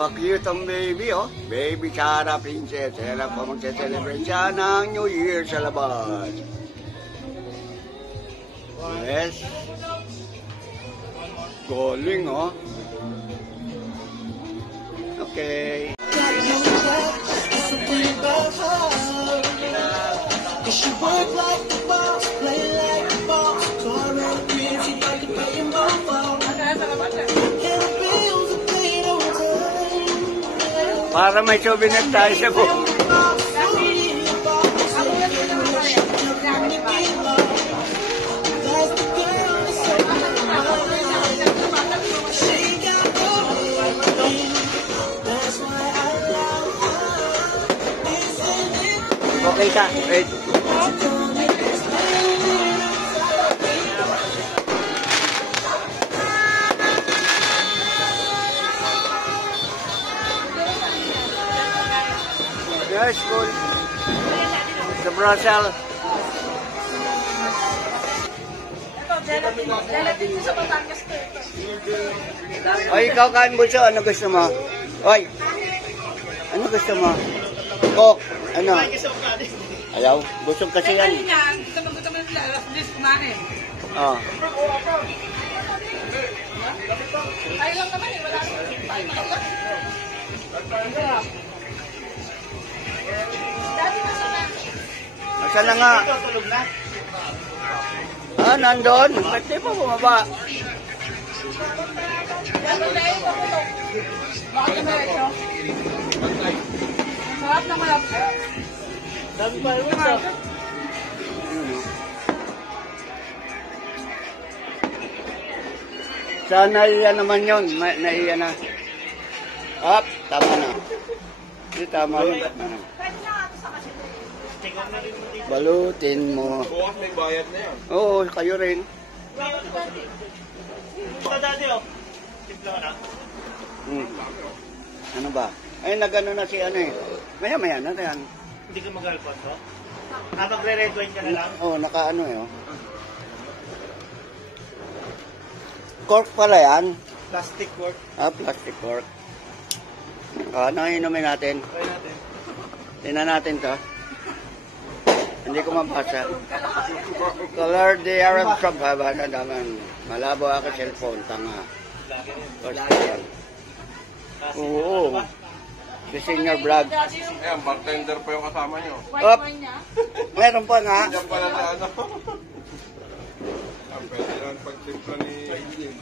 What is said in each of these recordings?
Pa-cute ang baby, oh. Baby Sarah Princess. Kaya lang pa magse-celebrate siya ng New Year sa labas. Yes. Galing, oh. Okay. Para may souvenir tayo sa buong. Okay ka, wait. Yes, cool. Sa Brussels. Oy, ikaw kain mo siya. Ano gusto mo? Oy, ano gusto mo? Coke. Ano? Ayaw? Busog kasi yan. Oh. Ay lang naman eh. Wala Asan na nga? Ah, nandun? Ba't di pa bumaba? Sarap na malap. Dami pa rin sa. Sana iya naman yun. Naiya na. Up, tama na. Hindi, tama rin. Balutin mo. Bukas may bayad na yan. Oo, kayo rin. Baka dati oh. Simple ka na. Ano ba? Ay, nagano na si ano eh. Maya-maya na yan. Hindi ka mag-alpon to? Magre-red wine ka na lang? Oo, naka-ano eh. Oh. Cork pala yan. Plastic cork. Ah, plastic cork. Ano inumin natin? Try natin. Tingnan natin to. Hindi ko mabasa. Color the Arab from Havana naman. Malabo ako cellphone. Tanga. Yan. Oo. The senior vlog. Ayan, bartender pa yung kasama nyo. Up. Meron pa nga. Diyan pala na ano. Pwede lang pagtimpla ni Aileen.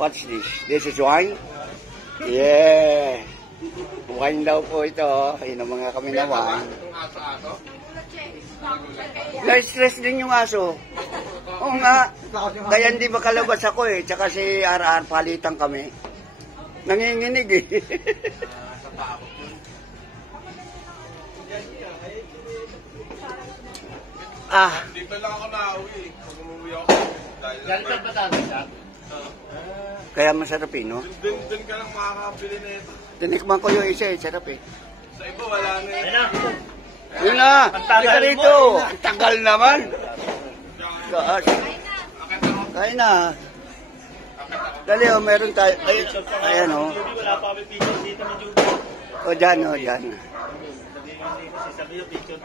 What's this? This is wine? Yeah. Wine daw po ito. Yun ang mga kami na wine. Yung aso-aso? Na-stress din yung aso. Oo nga. Kaya hindi makalabas ako eh. Tsaka si RR palitan kami. Nanginginig eh. Ah. Dito lang ako nauwi. Pag umuwi ako. Galit ka ba tayo siya? Kaya masarap eh, no? Dun ka lang makakabili na ito. Tinikman ko yung isa eh. Sarap eh. Sa iba wala na eh. Ayun na. Yun na. Halika rito. Ang tagal naman. Kaas. Kain na. Dali oh, meron tayo. Ay, ayan oh. Wala pa kami picture dito ni Judy. O dyan oh, dyan. Sabi yung picture.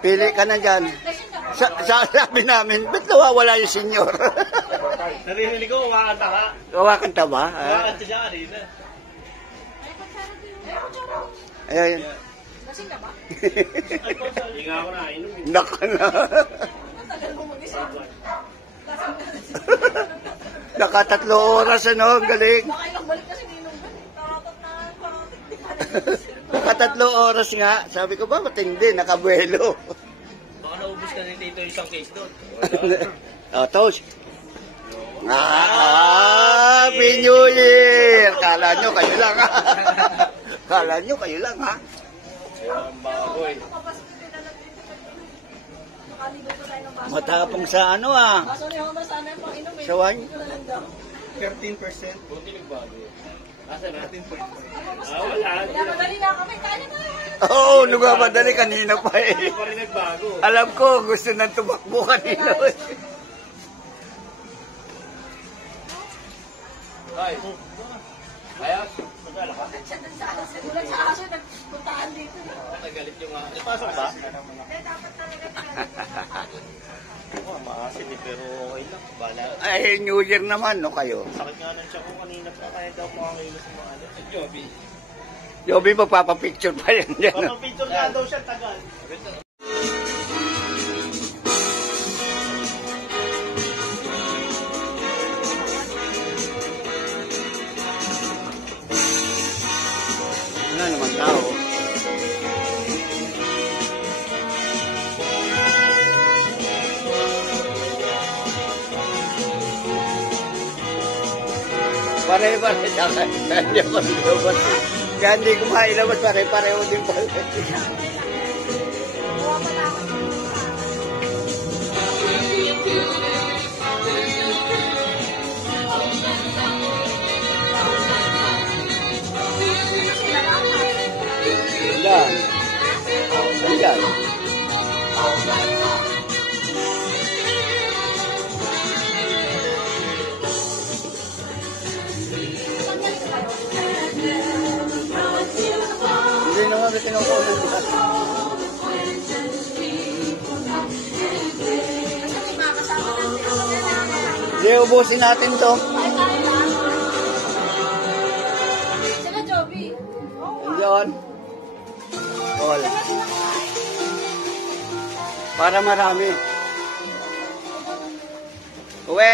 Pili ka na dyan. Sabi namin, ba't nawawala yung senyor? Naririnig ko, umakanta ka. Kawakanta ba? Umakanta siya kanina. Ayun. Lasing ka ba? Hindi nga ako nainom. Naka na. Tagal mo mag-isa. Naka3 oras ano, galing. Baka ilang balik kasi ninong ba? Taratot na parating. Naka3 oras nga. Sabi ko ba, matindi, nakabuelo. Baka naubos ka ni Tito isang case doon. Toast. Happy New Year! Kala nyo, kayo lang ha. Kala nyo, kayo lang ha. Bagoy. Matapang sa ano ah. Kaso ni Homer sana yung pang-inom eh. Sa wine? 13%. Buti nagbago. Asa na? 13.5. Wala. Madali na kami. Kaya na. Oo, nagmamadali kanina pa eh. Pa rin nagbago. Alam ko, gusto nang tumakbo kanina. kasi pero okay lang. Bala. Ay, New Year naman, no, kayo? Sakit nga ng tiyan ko kanina pa. Kaya daw makakailos sa mga ano. Joby. Joby, magpapapicture pa yan dyan. No? Papapicture nga daw siya, tagal. Ano naman tao? Pare-pare sa kanya pa lumabas. Kaya hindi kumain naman pare-pareho din pala. Ayan. Ayan. Hindi naman may kinukunan dyan. Hindi, ubusin natin to. Sila, Joby. Diyan. All. Para marami. Uwi.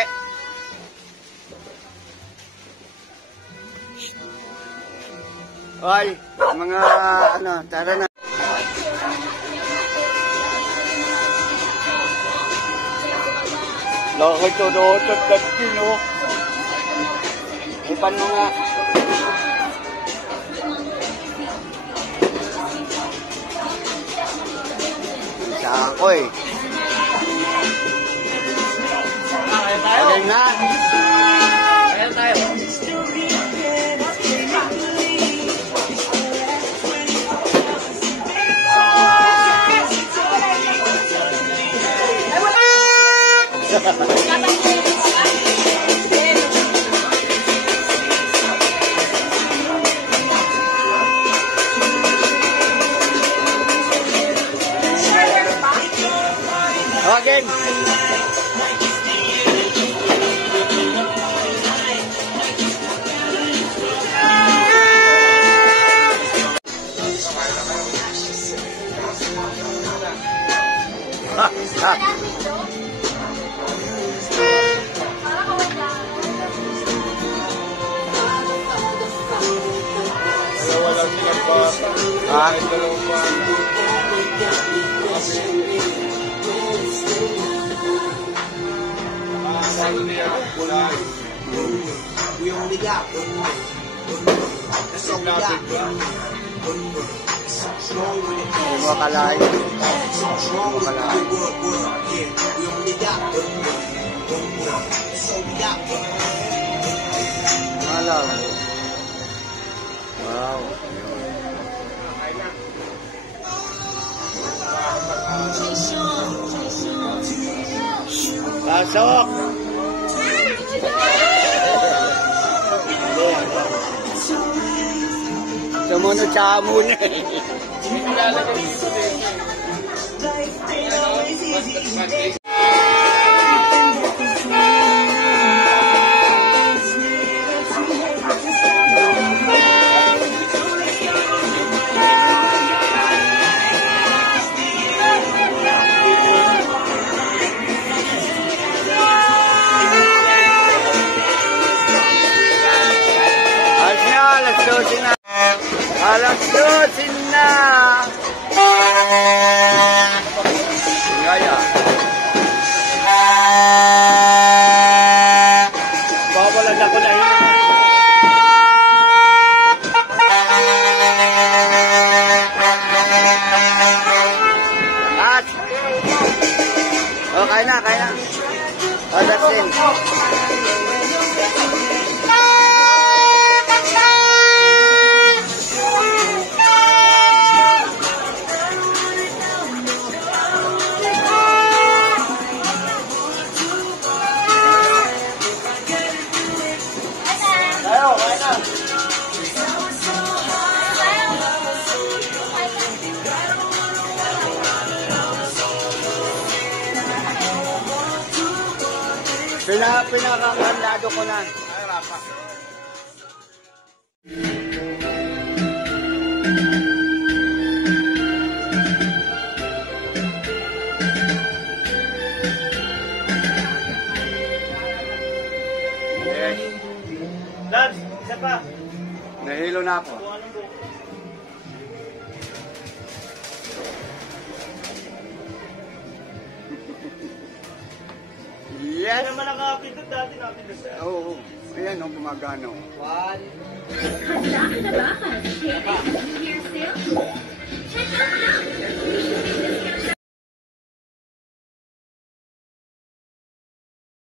Hoy, mga ano, tara na. Laki to dotot at kino. Ipan mo nga. Isa ako eh. Kaya tayo. Okay na. Kaya tayo. Again. Dalawa lang silang bata. Kahit dalawang bata. Ano niya? Kulay. We only got one life. That's all we got. Strong with it. Hindi mo akalain. Strong with it. Yeah, we only got one life. That's all we got. Alam. Wow. Pasok! Sumunod sa amon eh. Alas 12 na. Alas 12 na. Gaya. Bawalan ako na yun. At. Oh, kaya na, kaya na. Oh, that's it. Pinakakandado ko na. Ay, rapa. Yes. Labs, isa pa. Nahilo na ako. Kung anong buko. Hindi Yes. naman nakakapindot dati nakapindot siya. Oo. Ayan, gumagano. Handa ka na ba para sa